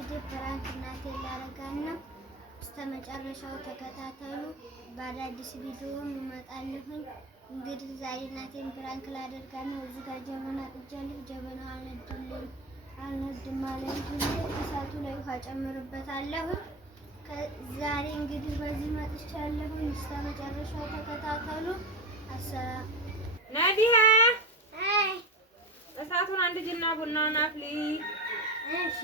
እንግዲህ ፕራንክ እናቴ ላረጋና እስከ መጨረሻው ተከታተሉ። በአዳዲስ ቪዲዮም እመጣለሁኝ። እንግዲህ ዛሬ እናቴን ፕራንክ ላደርጋት ነው። እዚህ ጋር ጀበና ጥጃለሁ። ጀበናው አልነድም አለኝ። እሳቱ ላይ ውሃ ጨምርበታለሁ። ዛሬ እንግዲህ በዚህ መጥቻለሁኝ። እስከ መጨረሻው ተከታተሉ። ናዲያ እሳቱን አንድ ጅና ቡናውን አፍሊ። እሺ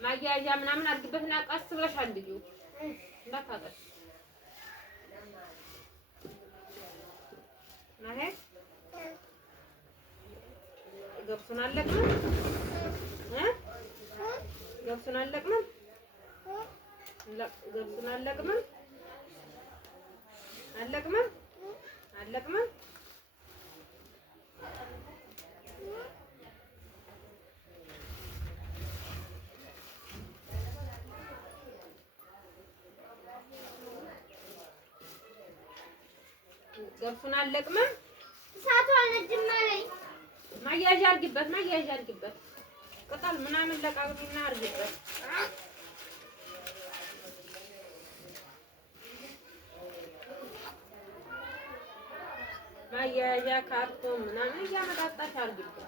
ማያያዣ ምናምን አድርግበትና ቀስ ብለሽ አንድዩ እንዳታጠሽ ማለት ገብሱን አለቅንም ገብሱን አለቅንም ገብሱን አለቅንም ገብሱን አለቅንም። እሳቱ አልነድም አለኝ። ማያያዣ አድርጊበት ቅጠል ምናምን ለቃቅሚና አድርጊበት። ማያያዣ ካርቶን ምናምን እያመጣጣሽ አድርጊበት።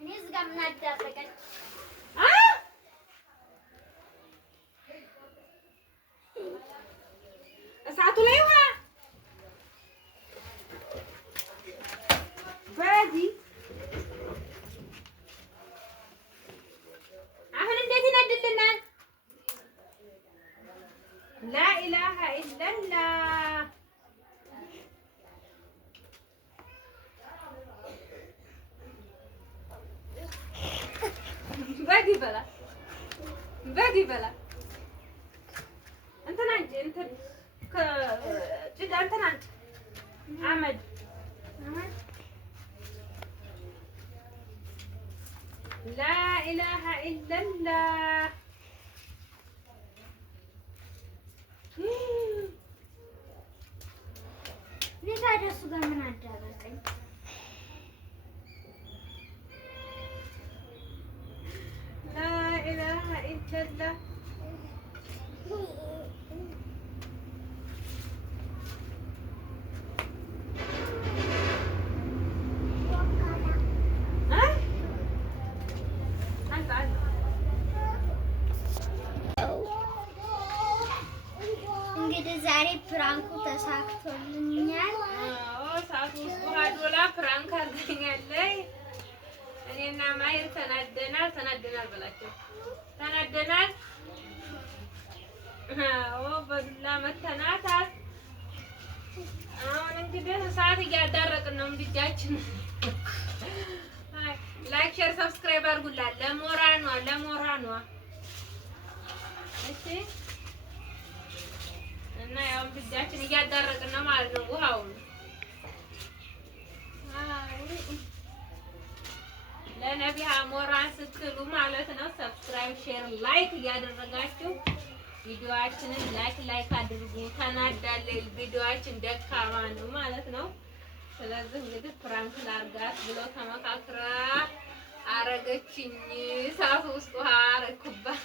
እኔ እዚህ ጋር ምን አዳረቀኝ? እሳቱ ላይ ውሃ በዚህ አሁን እንዴት ይነድልናል? ላኢላሀ ኢለላህ በዚህ በላ እንትን አንቺ እንትን ጭዳ እንትን አንቺ አመድ ላኢላሀ ኢለላህ ታዲያ እሱ ጋር ምን አዳረቀኝ? ላኢላሀ ኢለላህ እንግዲህ ዛሬ ፕራንኩ ተሳክቶልኛል። እሳቱ ውስጥ ውሃ ዶላ ፕራንክ አድርገኛለች። እኔና ማሂር ተናደናል በላቸው ተናደናል። በዱላ መተናታል። አሁን እንግዲህ እሳት እያዳረቅን ነው ምድጃችን። ላይክ ሼር ሰብስክራይብ አድርጉላት ለሞራኗ እሺ። እና ያው ምድጃችን እያዳረቅን ነው ማለት ነው ውሃውን ለነቢያ ሞራን ስትሉ ማለት ነው። ሰብስክራይብ ሼር ላይክ እያደረጋችሁ ቪዲዮአችንን ላይክ አድርጉ። ተናዳለች ቪዲዮአችን ደካማ ነው ማለት ነው። ስለዚህ እንግዲህ ፕራንክ ላርጋት ብሎ ተመካክራ አረገችኝ። እሳቱ ውስጥ ውሃ አረኩባት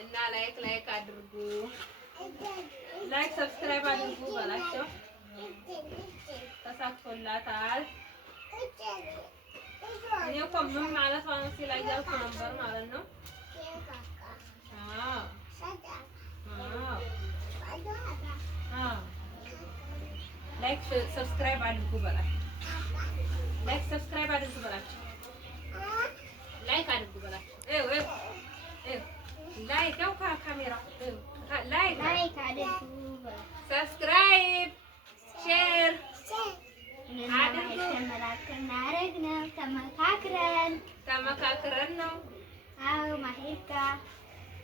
እና ላይክ አድርጉ። ላይክ ሰብስክራይብ አድርጉ በላቸው። ተሳክቶላታል። እኔ እኮ ምን ማለት ነው ሲላያልኩ ነበር ማለት ነው። ላይክ ሰብስክራይብ አድርጉ በላቸው። ላይክ ሰብስክራይብ አድርጉ በላቸው። ላይክ አድርጉ በላቸው። ላይክ ያው ካሜራ ላይክ አድርጉ። ሰብስክራይብ ሼር አድርጉ። ተመካክረን ነው። አዎ ማሂር ጋር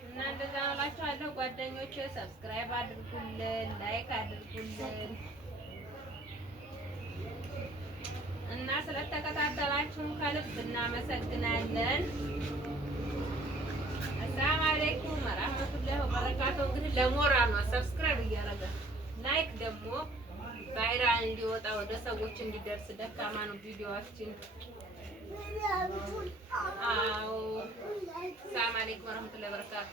እና እንደዛ እላችኋለሁ ጓደኞቼ። ሰብስክራይብ አድርጉልን፣ ላይክ አድርጉልን እና ስለተከታተላችሁን ከልብ እናመሰግናለን። አሰላሙ አለይኩም ወራህመቱላሂ ወበረካቱ። እንግዲህ ለሞራል ነው ሰብስክራይብ እያደረገ ላይክ ደግሞ ቫይራል እንዲወጣ ወደ ሰዎች እንዲደርስ ደካማ ነው ቪዲዮአችን። አዎ ሰላም አለይኩም ወራህመቱላሂ ወበረካቱ